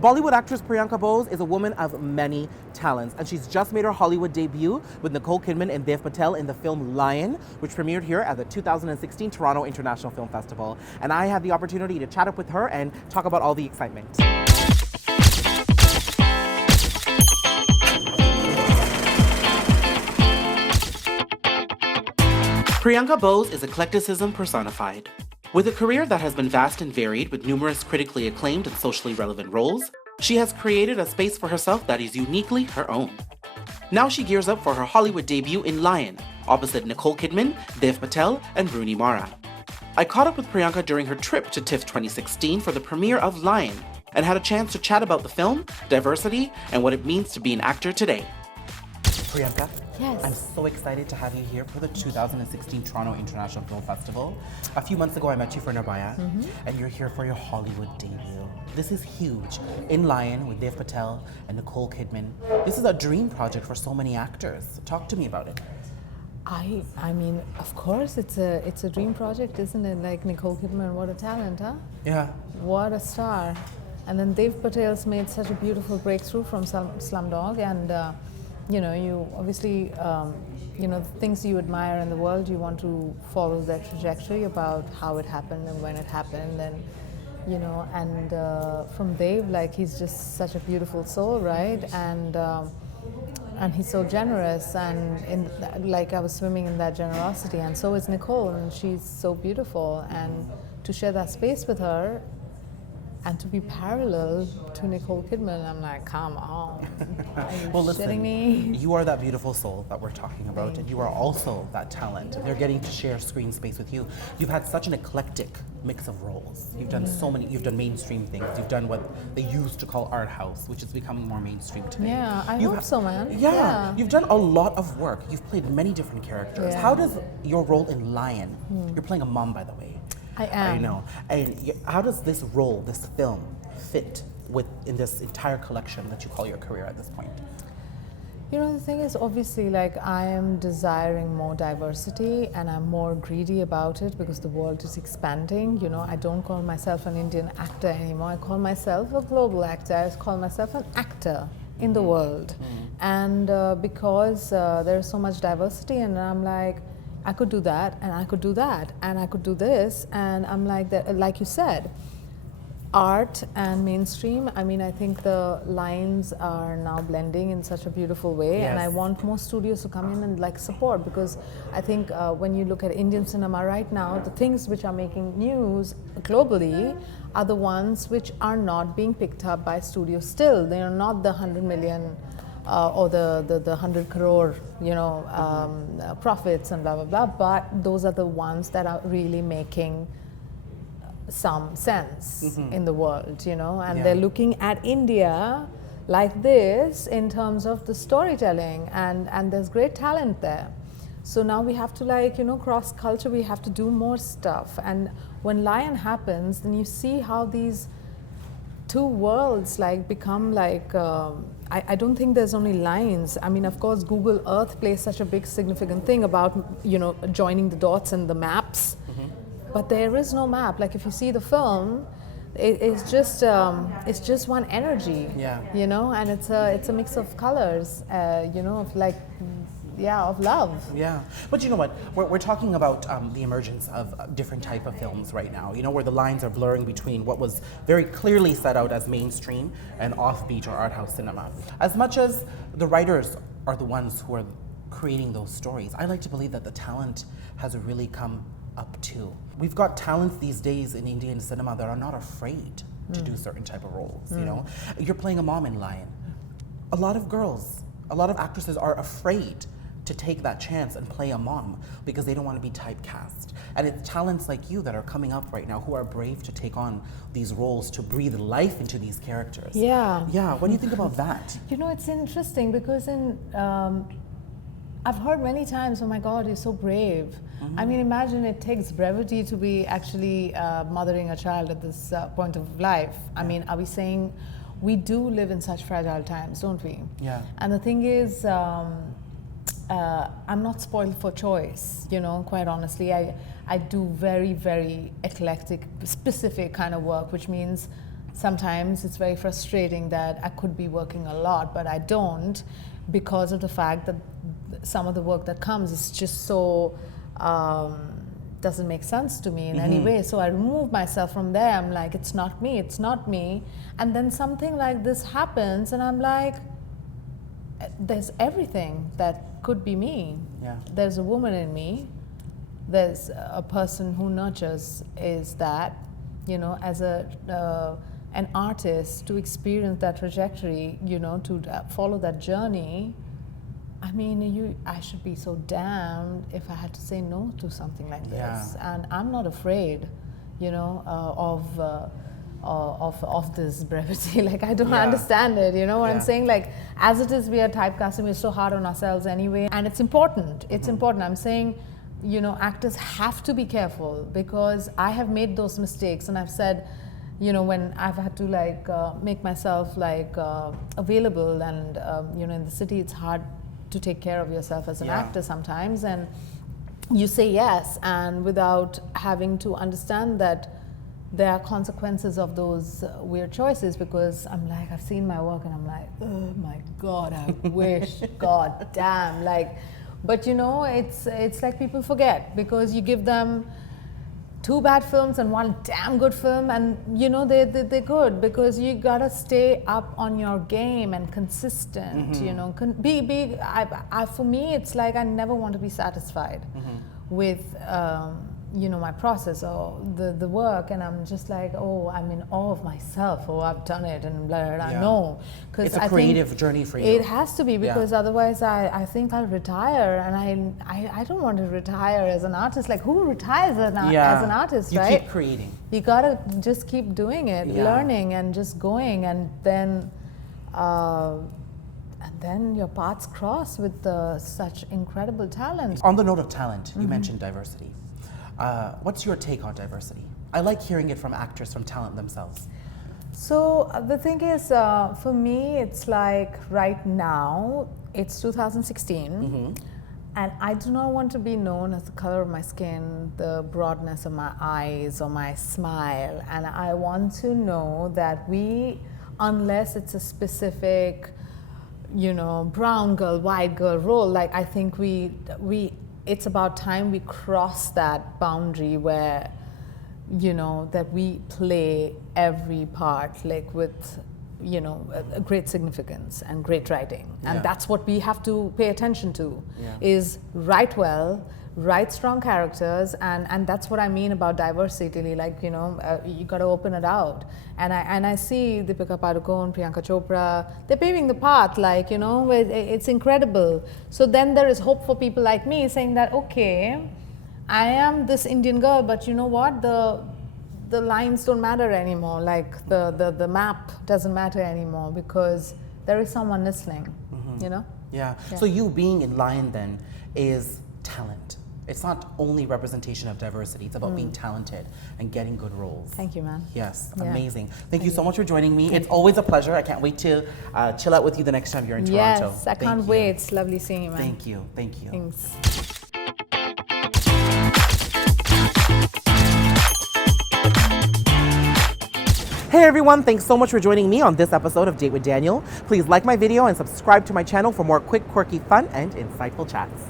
Bollywood actress Priyanka Bose is a woman of many talents, and she's just made her Hollywood debut with Nicole Kidman and Dev Patel in the film Lion, which premiered here at the 2016 Toronto International Film Festival. And I had the opportunity to chat up with her and talk about all the excitement. Priyanka Bose is eclecticism personified. With a career that has been vast and varied with numerous critically acclaimed and socially relevant roles, she has created a space for herself that is uniquely her own. Now she gears up for her Hollywood debut in Lion, opposite Nicole Kidman, Dev Patel, and Rooney Mara. I caught up with Priyanka during her trip to TIFF 2016 for the premiere of Lion, and had a chance to chat about the film, diversity, and what it means to be an actor today. Priyanka, yes. I'm so excited to have you here for the 2016 Toronto International Film Festival. A few months ago, I met you for Nirbhaya, and you're here for your Hollywood debut. This is huge. In Lion with Dev Patel and Nicole Kidman. This is a dream project for so many actors. Talk to me about it. I mean, of course, it's a dream project, isn't it? Like Nicole Kidman, what a talent, huh? Yeah. What a star. And then Dev Patel's made such a beautiful breakthrough from Slumdog, and you obviously, the things you admire in the world, you want to follow that trajectory about how it happened and when it happened, and from Dev, like, he's just such a beautiful soul, right? And he's so generous, and I was swimming in that generosity, and so is Nicole, and she's so beautiful, and to share that space with her and to be parallel to Nicole Kidman, I'm like, come on, are you Well, shitting listen, me? you are that beautiful soul that we're talking about, and you are also that talent, and they're getting to share screen space with you. You've had such an eclectic mix of roles. You've done so many, you've done mainstream things, you've done what they used to call art house, which is becoming more mainstream today. Yeah, I hope so, man. Yeah, you've done a lot of work. You've played many different characters. Yeah. How does your role in Lion, you're playing a mom, by the way. I am. I know. And how does this role, this film, fit in this entire collection that you call your career at this point? You know, the thing is, obviously, like, I am desiring more diversity, and I'm more greedy about it because the world is expanding. You know, I don't call myself an Indian actor anymore. I call myself a global actor. I call myself an actor in the world. And because there's so much diversity, and I'm like, I could do that, and I could do that, and I could do this, and I'm like that. Like you said, art and mainstream. I mean, I think the lines are now blending in such a beautiful way, and I want more studios to come in and like support, because I think when you look at Indian cinema right now, the things which are making news globally are the ones which are not being picked up by studios still. They are not the 100 million. Or the 100 crore, profits and blah, blah, blah. But those are the ones that are really making some sense in the world, and they're looking at India like this in terms of the storytelling, and there's great talent there. So now we have to cross culture, we have to do more stuff. And when Lion happens, then you see how these two worlds become I don't think there's only lines. I mean, of course, Google Earth plays such a big significant thing about, joining the dots and the maps. But there is no map. Like, if you see the film, it's just one energy. And it's a mix of colors, of love. Yeah, but you know what? We're talking about the emergence of different type of films right now. Where the lines are blurring between what was very clearly set out as mainstream and offbeat or art house cinema. As much as the writers are the ones who are creating those stories, I like to believe that the talent has really come up too. We've got talents these days in Indian cinema that are not afraid to do certain type of roles. You're playing a mom in Lion. A lot of girls, a lot of actresses are afraid to take that chance and play a mom because they don't want to be typecast. And it's talents like you that are coming up right now who are brave to take on these roles, to breathe life into these characters. Yeah. Yeah, what do you think about that? It's interesting because I've heard many times, oh my God, you're so brave. I mean, imagine it takes brevity to be actually mothering a child at this point of life. I mean, are we saying we do live in such fragile times, don't we? Yeah. And the thing is, I'm not spoiled for choice, quite honestly. I do very, very eclectic, specific kind of work, which means sometimes it's very frustrating that I could be working a lot, but I don't, because of the fact that some of the work that comes is just so doesn't make sense to me in any way. So I remove myself from there. I'm like, it's not me, it's not me. And then something like this happens, and I'm like, there's everything that could be me. Yeah. There's a woman in me. There's a person who nurtures is that, you know, as an artist, to experience that trajectory, you know, to follow that journey. I mean, I should be so damned if I had to say no to something like this. And I'm not afraid, you know, of this brevity. Like, I don't understand it, you know what I'm saying? Like, as it is, we are typecasting, we're so hard on ourselves anyway. And it's important, it's important. I'm saying, you know, actors have to be careful, because I have made those mistakes, and I've said, you know, when I've had to like make myself like available, and you know, in the city it's hard to take care of yourself as an actor sometimes, and you say yes, and without having to understand that there are consequences of those weird choices, because I'm like, I've seen my work and I'm like, oh my God, I wish, God damn, like, but you know, it's like people forget, because you give them 2 bad films and 1 damn good film, and you know they're good, because you gotta stay up on your game and consistent. You know, for me, it's like I never want to be satisfied with you know, my process or the work, and I'm just like, oh, I'm in awe of myself. Oh, I've done it, and blah blah blah. No, because it's a creative journey for you. It has to be, because otherwise I think I'll retire, and I don't want to retire as an artist. Like, who retires as an artist, right? You keep creating. You gotta just keep doing it, learning, and just going, and then your paths cross with such incredible talent. On the note of talent, you mentioned diversity. What's your take on diversity? I like hearing it from actors, from talent themselves. So the thing is, for me, it's like right now, it's 2016, and I do not want to be known as the color of my skin, the broadness of my eyes, or my smile. And I want to know that unless it's a specific, you know, brown girl, white girl role, like, I think it's about time we cross that boundary where, you know, that we play every part like with, you know, a great significance and great writing. And that's what we have to pay attention to, is write well, write strong characters, and that's what I mean about diversity. Like, you know, you got to open it out. And I see Deepika Padukone, Priyanka Chopra, they're paving the path, like, you know, it's incredible. So then there is hope for people like me, saying that, okay, I am this Indian girl, but you know what, the lines don't matter anymore, like the map doesn't matter anymore, because there is someone listening, you know? So you being in line then is talent. It's not only representation of diversity, it's about being talented and getting good roles. Thank you, man. Yes, amazing. Thank you so much for joining me. It's always a pleasure. I can't wait to chill out with you the next time you're in Toronto. Yes, I can't wait. It's lovely seeing you, man. Thank you. Thanks. Hey everyone, thanks so much for joining me on this episode of Date with Daniel. Please like my video and subscribe to my channel for more quick, quirky, fun, and insightful chats.